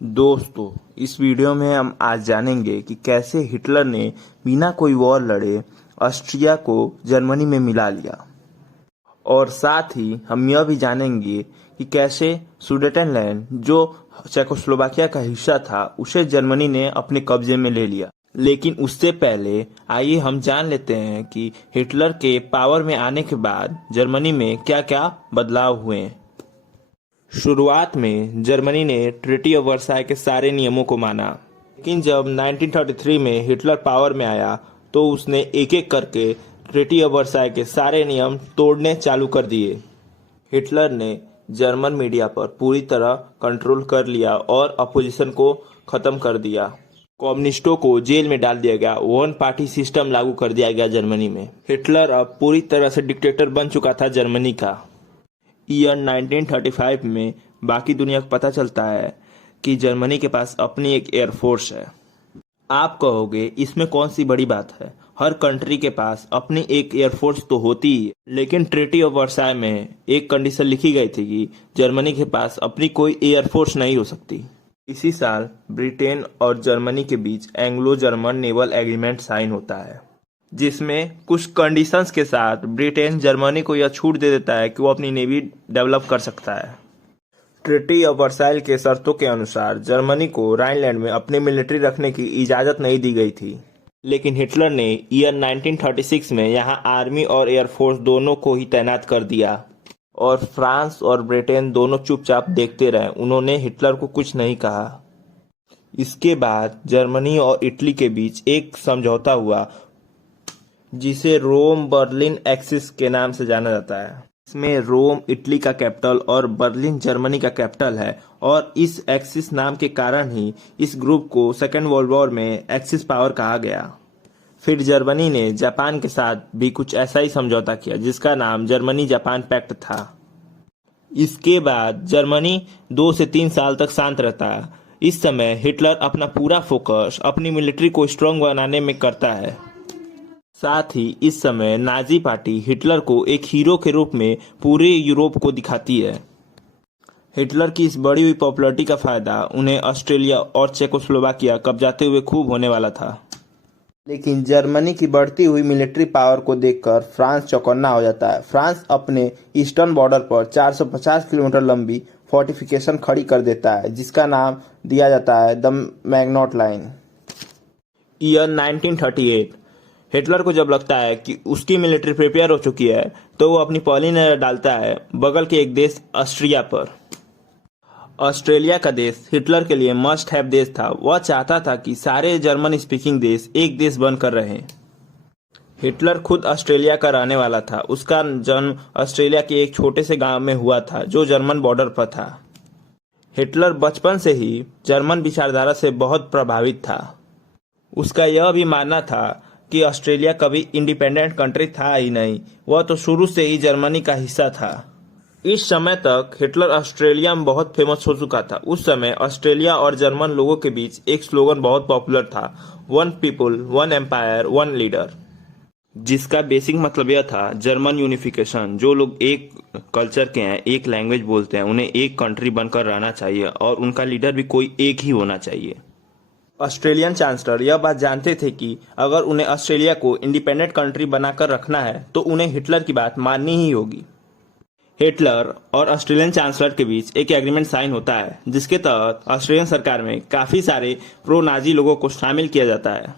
दोस्तों, इस वीडियो में हम आज जानेंगे कि कैसे हिटलर ने बिना कोई वॉर लड़े ऑस्ट्रिया को जर्मनी में मिला लिया। और साथ ही हम यह भी जानेंगे कि कैसे सुडेटेनलैंड, जो चेकोस्लोवाकिया का हिस्सा था, उसे जर्मनी ने अपने कब्जे में ले लिया। लेकिन उससे पहले आइए हम जान लेते हैं कि हिटलर के पावर में आने के बाद जर्मनी में क्या क्या बदलाव हुए। शुरुआत में जर्मनी ने ट्रीटी ऑफ वर्साई के सारे नियमों को माना, लेकिन जब 1933 में हिटलर पावर में आया तो उसने एक एक करके ट्रीटी ऑफ वर्साई के सारे नियम तोड़ने चालू कर दिए। हिटलर ने जर्मन मीडिया पर पूरी तरह कंट्रोल कर लिया और अपोजिशन को खत्म कर दिया। कम्युनिस्टों को जेल में डाल दिया गया। वन पार्टी सिस्टम लागू कर दिया गया जर्मनी में। हिटलर अब पूरी तरह से डिक्टेटर बन चुका था जर्मनी का। ईयर 1935 में बाकी दुनिया को पता चलता है कि जर्मनी के पास अपनी एक एयरफोर्स है। आप कहोगे इसमें कौन सी बड़ी बात है, हर कंट्री के पास अपनी एक एयरफोर्स तो होती ही है। लेकिन ट्रीटी ऑफ वर्साई में एक कंडीशन लिखी गई थी कि जर्मनी के पास अपनी कोई एयरफोर्स नहीं हो सकती। इसी साल ब्रिटेन और जर्मनी के बीच Anglo German naval agreement sign होता है, जिसमें कुछ कंडीशंस के साथ ब्रिटेन जर्मनी को यह छूट दे देता है कि वो अपनी नेवी डेवलप कर सकता है। ट्रीटी ऑफ वर्साइल के शर्तों के अनुसार जर्मनी को राइनलैंड में अपनी मिलिट्री रखने की इजाज़त नहीं दी गई थी, लेकिन हिटलर ने ईयर 1936 में यहां आर्मी और एयरफोर्स दोनों को ही तैनात कर दिया और फ्रांस और ब्रिटेन दोनों चुपचाप देखते रहे। उन्होंने हिटलर को कुछ नहीं कहा। इसके बाद जर्मनी और इटली के बीच एक समझौता हुआ जिसे रोम बर्लिन एक्सिस के नाम से जाना जाता है। इसमें रोम इटली का कैपिटल और बर्लिन जर्मनी का कैपिटल है, और इस एक्सिस नाम के कारण ही इस ग्रुप को सेकेंड वर्ल्ड वॉर में एक्सिस पावर कहा गया। फिर जर्मनी ने जापान के साथ भी कुछ ऐसा ही समझौता किया जिसका नाम जर्मनी जापान पैक्ट था। इसके बाद जर्मनी 2 से 3 साल तक शांत रहता है। इस समय हिटलर अपना पूरा फोकस अपनी मिलिट्री को स्ट्रांग बनाने में करता है। साथ ही इस समय नाजी पार्टी हिटलर को एक हीरो के रूप में पूरे यूरोप को दिखाती है। हिटलर की इस बढ़ी हुई पॉपुलैरिटी का फायदा उन्हें ऑस्ट्रेलिया और चेकोस्लोवाकिया कब्जाते हुए खूब होने वाला था। लेकिन जर्मनी की बढ़ती हुई मिलिट्री पावर को देखकर फ्रांस चौकन्ना हो जाता है। फ्रांस अपने ईस्टर्न बॉर्डर पर 450 किलोमीटर लंबी फोर्टिफिकेशन खड़ी कर देता है, जिसका नाम दिया जाता है द मैग्नॉट लाइन। ईयर 1938 हिटलर को जब लगता है कि उसकी मिलिट्री प्रिपेयर हो चुकी है तो वो अपनी पहली नजर डालता है बगल के एक देश ऑस्ट्रिया पर। ऑस्ट्रेलिया का देश हिटलर के लिए मस्ट हैव देश था। वह चाहता था कि सारे जर्मन स्पीकिंग देश एक देश बनकर रहें। हिटलर खुद ऑस्ट्रेलिया का रहने वाला था। उसका जन्म ऑस्ट्रेलिया के एक छोटे से गांव में हुआ था जो जर्मन बॉर्डर पर था। हिटलर बचपन से ही जर्मन विचारधारा से बहुत प्रभावित था। उसका यह भी मानना था कि ऑस्ट्रेलिया कभी इंडिपेंडेंट कंट्री था ही नहीं, वह तो शुरू से ही जर्मनी का हिस्सा था। इस समय तक हिटलर ऑस्ट्रेलिया में बहुत फेमस हो चुका था। उस समय ऑस्ट्रेलिया और जर्मन लोगों के बीच एक स्लोगन बहुत पॉपुलर था, one people one empire one leader, जिसका बेसिक मतलब यह था जर्मन यूनिफिकेशन। जो लोग एक कल्चर के हैं, एक लैंग्वेज बोलते हैं, उन्हें एक कंट्री बनकर रहना चाहिए और उनका लीडर भी कोई एक ही होना चाहिए। ऑस्ट्रेलियन चांसलर यह बात जानते थे कि अगर उन्हें ऑस्ट्रेलिया को इंडिपेंडेंट कंट्री बनाकर रखना है तो उन्हें हिटलर की बात माननी ही होगी। हिटलर और ऑस्ट्रेलियन चांसलर के बीच एक एग्रीमेंट साइन होता है जिसके तहत ऑस्ट्रेलियन सरकार में काफी सारे प्रो नाजी लोगों को शामिल किया जाता है,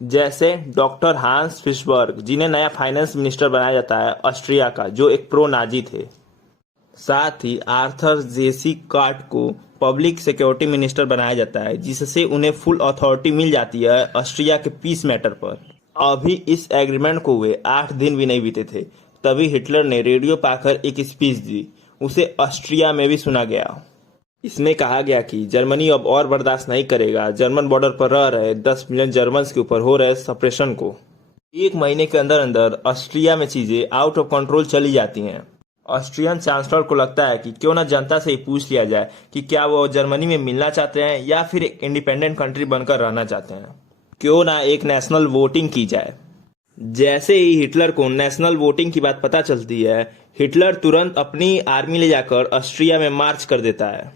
जैसे डॉक्टर हांस फिशबर्ग, जिन्हें नया फाइनेंस मिनिस्टर बनाया जाता है ऑस्ट्रिया का, जो एक प्रो नाजी थे। साथ ही आर्थर जेसी कार्ट को पब्लिक सिक्योरिटी मिनिस्टर बनाया जाता है, जिससे उन्हें फुल अथॉरिटी मिल जाती है ऑस्ट्रिया के पीस मैटर पर। अभी इस एग्रीमेंट को हुए 8 दिन भी नहीं बीते थे, तभी हिटलर ने रेडियो पाकर एक स्पीच दी। उसे ऑस्ट्रिया में भी सुना गया। इसमें कहा गया कि जर्मनी अब और बर्दाश्त नहीं करेगा जर्मन बॉर्डर पर रह रहे 10 मिलियन जर्मन्स के ऊपर हो रहे सप्रेशन को। 1 महीने के अंदर अंदर ऑस्ट्रिया में चीजें आउट ऑफ कंट्रोल चली जाती हैं। ऑस्ट्रियन चांसलर को लगता है कि क्यों ना जनता से ही पूछ लिया जाए कि क्या वो जर्मनी में मिलना चाहते हैं या फिर एक इंडिपेंडेंट कंट्री बनकर रहना चाहते हैं। क्यों ना एक नेशनल वोटिंग की जाए। जैसे ही हिटलर को नेशनल वोटिंग की बात पता चलती है, हिटलर तुरंत अपनी आर्मी ले जाकर ऑस्ट्रिया में मार्च कर देता है।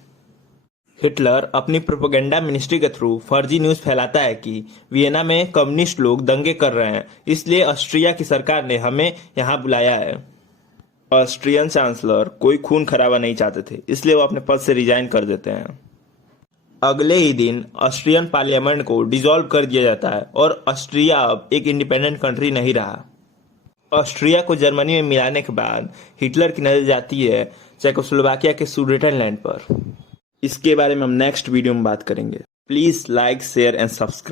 हिटलर अपनी प्रोपेगेंडा मिनिस्ट्री के थ्रू फर्जी न्यूज फैलाता है कि वियना में कम्युनिस्ट लोग दंगे कर रहे हैं, इसलिए ऑस्ट्रिया की सरकार ने हमें यहाँ बुलाया है। ऑस्ट्रियन चांसलर कोई खून खराबा नहीं चाहते थे, इसलिए वो अपने पद से रिजाइन कर देते हैं। अगले ही दिन ऑस्ट्रियन पार्लियामेंट को डिसॉल्व कर दिया जाता है और ऑस्ट्रिया अब एक इंडिपेंडेंट कंट्री नहीं रहा। ऑस्ट्रिया को जर्मनी में मिलाने के बाद हिटलर की नजर जाती है चेकोस्लोवाकिया के सुडेटनलैंड पर। इसके बारे में हम नेक्स्ट वीडियो में बात करेंगे। Please like, share and subscribe.